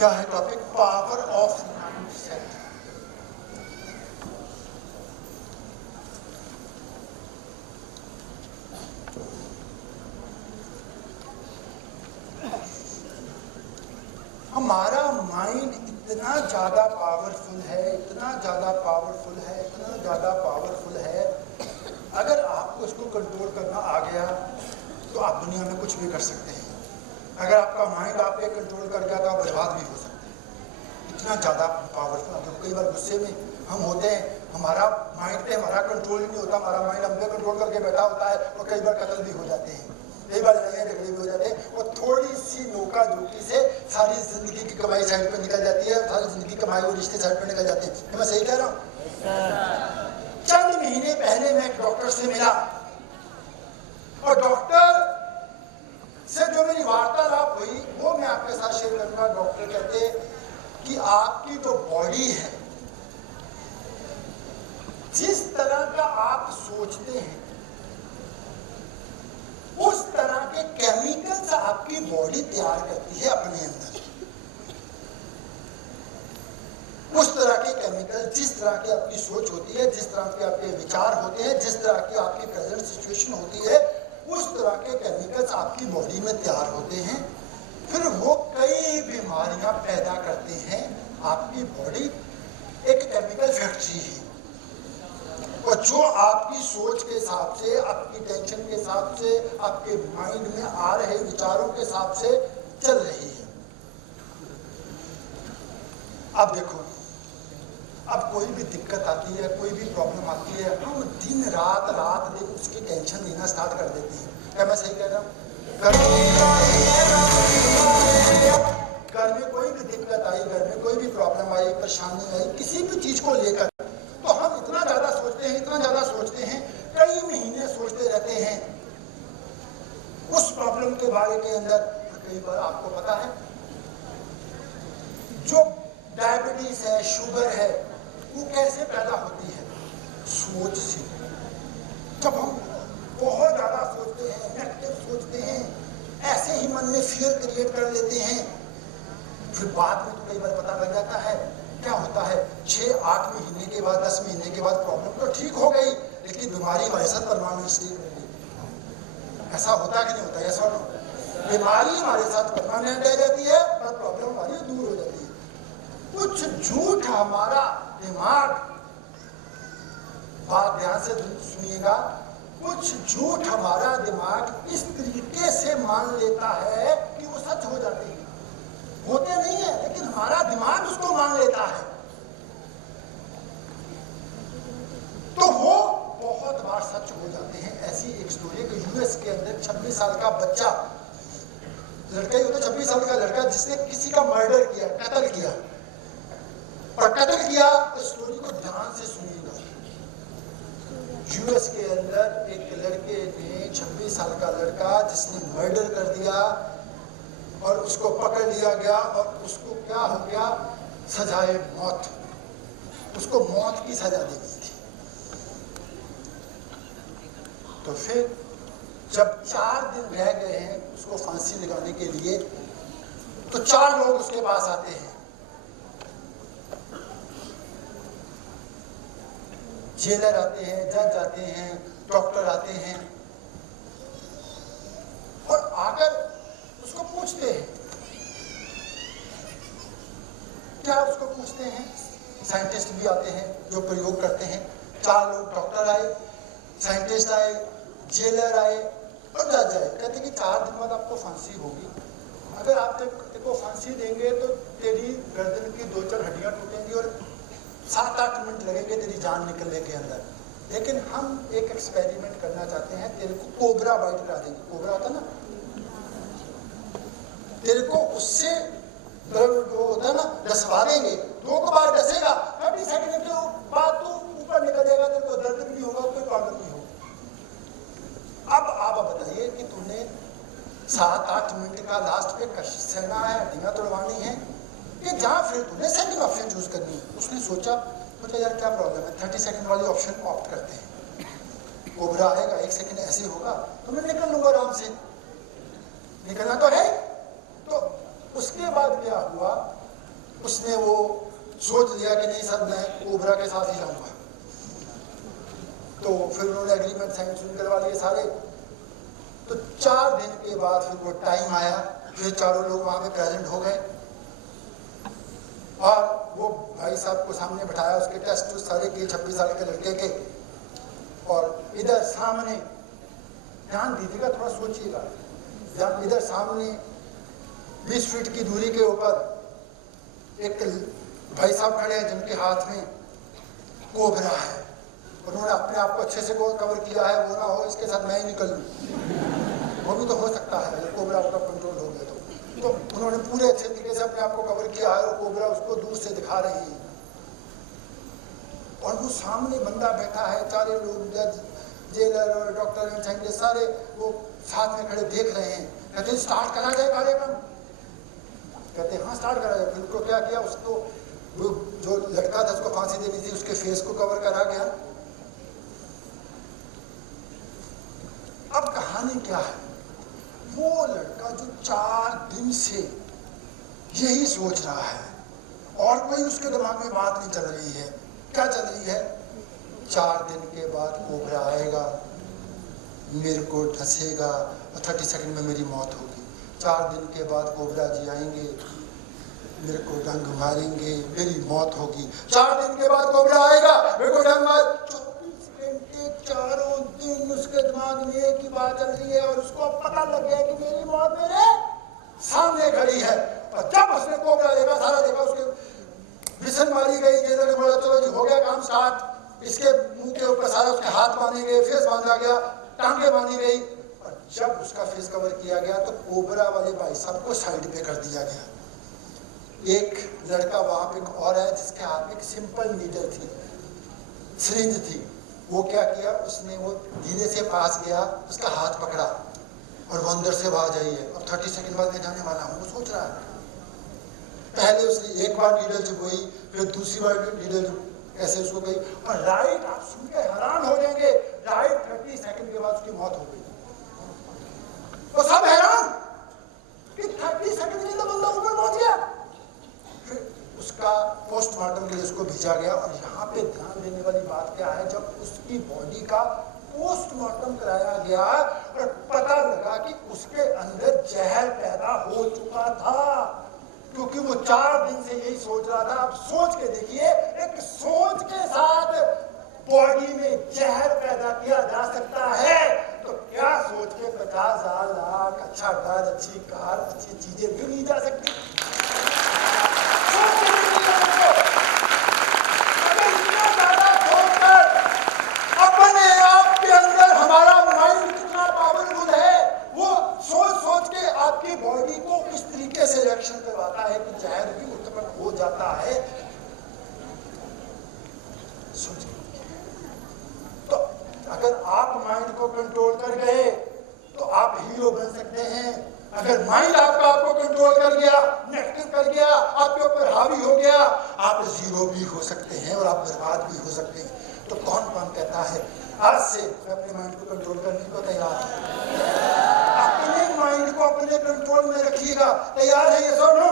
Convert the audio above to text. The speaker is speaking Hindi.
क्या है टॉपिक? Power of mindset. हमारा माइंड इतना ज्यादा पावरफुल है, इतना ज्यादा पावरफुल है, इतना ज्यादा पावरफुल है, अगर आपको इसको कंट्रोल करना आ गया तो आप दुनिया में कुछ भी कर सकते हैं। अगर आपका माइंड आप पे कंट्रोल कर गया तो आप बर्बाद भी हो सकते हैं। इतना ज़्यादा पावरफुल है। कई बार गुस्से में हम होते हैं, हमारा माइंड पे हमारा कंट्रोल नहीं होता, हमारा माइंड हम पे कंट्रोल करके बैठा होता है, और कई बार कत्ल भी हो जाते हैं, कई बार लड़ाई झगड़े भी हो जाते हैं, और थोड़ी सी नोका झोंकी से सारी जिंदगी की कमाई साइड पे निकल जाती है, सारी जिंदगी कमाई और रिश्ते साइड पे निकल जाते हैं। मैं सही कह रहा हूँ? चंद महीने पहले मैं एक डॉक्टर से मिला, और डॉक्टर से जो मेरी वार्तालाप हुई वो मैं आपके साथ शेयर करूंगा। डॉक्टर कहते कि आपकी जो बॉडी है, जिस तरह का आप सोचते हैं उस तरह के केमिकल्स आपकी बॉडी तैयार करती है अपने अंदर। उस तरह के केमिकल, जिस तरह की आपकी सोच होती है, जिस तरह के आपके विचार होते हैं, जिस तरह की आपकी प्रेजेंट सिचुएशन होती है, उस तरह के केमिकल्स आपकी बॉडी में तैयार होते हैं। फिर वो कई बीमारियां पैदा करते हैं। आपकी बॉडी एक केमिकल फैक्ट्री है, और जो आपकी सोच के हिसाब से, आपकी टेंशन के हिसाब से, आपके माइंड में आ रहे विचारों के हिसाब से चल रही है। अब देखो, अब कोई भी दिक्कत आती है, कोई भी प्रॉब्लम आती है, हम दिन रात दिन उसकी टेंशन लेना स्टार्ट कर देते हैं। क्या मैं सही कह रहा हूँ? घर में कोई भी दिक्कत आई, घर में कोई भी प्रॉब्लम आई, परेशानी आई, किसी भी चीज को लेकर, तो हम इतना ज्यादा सोचते हैं, इतना ज्यादा सोचते हैं, कई महीने सोचते रहते हैं उस प्रॉब्लम के बारे के अंदर। कई बार आपको पता है, जो डायबिटीज है, शुगर है, वो कैसे पैदा होती है? सोच से। जब हम बहुत ज्यादा सोचते हैं, नेगेटिव सोचते हैं, ऐसे ही मन में फियर क्रिएट कर लेते हैं, फिर बाद में तो कई बार पता लग जाता है क्या होता है, 6-8 महीने के बाद, 10 महीने के बाद प्रॉब्लम तो ठीक हो गई, लेकिन बीमारी हमारे साथ परमानेंट स्टे कर गई। ऐसा होता कि नहीं होता? ऐसा होता, बीमारी हमारे साथ परमानेंट रह जाती है, पर प्रॉब्लम हमारी दूर हो जाती है। कुछ झूठ हमारा दिमाग, बात ध्यान से सुनिएगा, कुछ झूठ हमारा दिमाग इस तरीके से मान लेता है कि वो सच हो जाते हैं। होते नहीं है, लेकिन हमारा दिमाग उसको मान लेता है। तो वो बहुत बार सच हो जाते हैं। ऐसी एक स्टोरी कि यूएस के अंदर 26 साल का बच्चा, लड़का ही होता, 26 साल का लड़का, जिसने किसी का मर्डर किया, कत्ल किया, और कत्ल किया। तो स्टोरी को ध्यान से सुनिएगा। यूएस के अंदर एक लड़के ने, 26 साल का लड़का, जिसने मर्डर कर दिया, और उसको पकड़ लिया गया, और उसको क्या हो गया? सजाए मौत। उसको मौत की सजा दी गई थी। तो फिर जब 4 दिन रह गए हैं उसको फांसी लगाने के लिए, तो 4 लोग उसके पास आते हैं। जेलर आते हैं, जज आते हैं, डॉक्टर आते हैं, और आकर उसको पूछते हैं। क्या उसको पूछते हैं? साइंटिस्ट भी आते हैं जो प्रयोग करते हैं। 4 लोग, डॉक्टर आए, साइंटिस्ट आए, जेलर आए, और जज आए। कहते हैं कि 4 दिन बाद आपको फांसी होगी। अगर आप तेको फांसी देंगे तो तेरी गर्दन की 2-4 हड्डियां टूटेंगी, और 7-8 मिनट लगेंगे तेरी जान निकलने के अंदर। लेकिन हम एक एक्सपेरिमेंट करना चाहते हैं, तेरे को कोबरा बाइट करा देंगे। कोबरा होता ना, तेरे को उससे जो होता है ना, डसवा देंगे। 2 बार डसेगा, 30 सेकंड के बाद तू ऊपर निकल जाएगा, तेरे को दर्द भी नहीं होगा, कोई प्रॉब्लम नहीं होगा। अब आप बताइए कि तूने 7-8 मिनट का लास्ट पे कष्ट सहना है, हड्डियां तोड़वानी है, कि जहाँ फिर तूने सेकंड ऑप्शन चूज करनी है। उसने सोचा यार क्या प्रॉब्लम है, 30 सेकंड वाली ऑप्शन ऑप्ट करते हैं। कोबरा आएगा, 1 सेकंड ऐसे होगा तो मैं निकल लूंगा आराम से, निकलना तो है। तो उसके बाद क्या हुआ उसने वो सोच लिया कि नहीं सर मैं कोबरा के साथ ही जाऊंगा। तो फिर उन्होंने एग्रीमेंट साइन करवा लिए सारे। तो 4 दिन के बाद फिर वो टाइम आया, फिर चारों लोग वहां पे प्रेजेंट हो गए और वो भाई साहब को सामने बिठाया, उसके टेस्ट सारे किए 26 साल के लड़के के। और इधर सामने, ध्यान दीजिएगा, थोड़ा सोचिएगा, इधर सामने 20 फीट की दूरी के ऊपर एक भाई साहब खड़े हैं जिनके हाथ में कोबरा है। उन्होंने अपने आप को अच्छे से कवर किया है, वो ना हो इसके साथ मैं ही निकल लूँ, वो भी तो हो सकता है कोबरा आउट ऑफ कंट्रोल हो गया तो उन्होंने पूरे अच्छे तरीके से अपने आप को कवर किया है और कोबरा उसको दूर से दिखा रही है। और वो सामने बंदा बैठा है, चारे लोग, जज, जेलर और डॉक्टर साइंटिस्ट सारे वो साथ में खड़े देख रहे हैं। कहते स्टार्ट करा जाए कार्यक्रम, कहते हाँ स्टार्ट करा जाए। फिर उनको क्या किया, उसको जो लड़का था उसको फांसी देनी थी, उसके फेस को कवर करा गया। अब कहानी क्या है, वो लड़का जो 4 दिन से यही सोच रहा है और कोई उसके दिमाग में बात नहीं चल रही है। क्या चल रही है, 4 दिन के बाद कोबरा आएगा, मेरे को ढसेगा और 30 सेकंड में मेरी मौत होगी। 4 दिन के बाद कोबरा जी आएंगे, मेरे को डंग मारेंगे, मेरी मौत होगी। 4 दिन के बाद कोबरा आएगा, मेरे को डंग मार। 24 घंटे चारों दिन उसके दिमाग में एक ही बात चल रही है और उसको पता लग गया कि मेरी मौत मेरे सामने खड़ी है। और जब उसने कोबरा देखा, सारा देखा, उसके विसन मारी गई, जेलर ने बोला चलो जी हो गया काम स्टार्ट। इसके मुंह के ऊपर सारा उसके हाथ बांधे गए, फेस बांधा गया, टांगे बांधी गई। और जब उसका फेस कवर किया गया तो कोबरा वाले भाई साहब को साइड पे कर दिया गया। एक लड़का वहां पे और है जिसके हाथ में एक सिंपल नीडल थी, सिरिंज थी। वो क्या किया, उसने वो धीरे से पास गया, उसका हाथ पकड़ा और वो अंदर से बाहर जाइए, अब 30 सेकंड बाद मैं जाने वाला हूँ, वो सोच रहा है। पहले उसने एक बार नीडल चुभई, फिर दूसरी बार नीडल ऐसे उसको गई और राइट, आप सुन के हैरान हो जाएंगे, राइट 30 सेकंड के बाद उसकी मौत हो गई। तो सब हैरान कि 30 सेकंड के लिए बंदा ऊपर पहुंच गया। फिर उसका पोस्टमार्टम के लिए उसको भेजा गया। और यहाँ पे ध्यान देने वाली बात क्या है, जब उसकी बॉडी का पोस्टमार्टम कराया गया और पता लगा कि उसके अंदर जहर पैदा हो चुका था, क्योंकि वो 4 दिन से यही सोच रहा था। आप सोच के देखिए, एक सोच के साथ बॉडी में जहर पैदा किया जा सकता है, तो क्या सोच के 50,000 लाख अच्छा घर, अच्छी कार, अच्छी चीजें भी ली जा सकती। अपने आप के अंदर हमारा माइंड कितना पावरफुल है, वो सोच सोच के आपकी बॉडी को इस तरीके से रिएक्शन करवाता है कि जहर भी उत्पन्न हो जाता है। सोचिए, तो अगर आप माइंड को कंट्रोल कर गए तो आप हीरो बन सकते हैं। अगर माइंड आपको कंट्रोल कर गया, नेगेटिव कर गया, आपके ऊपर हावी हो गया, आप जीरो भी हो सकते हैं और आप बर्बाद भी हो सकते हैं। तो कौन कहता है आज से मैं अपने माइंड को कंट्रोल करने को तैयार हूं? अपने माइंड को अपने कंट्रोल में रखिएगा। तैयार है ये सब? नो?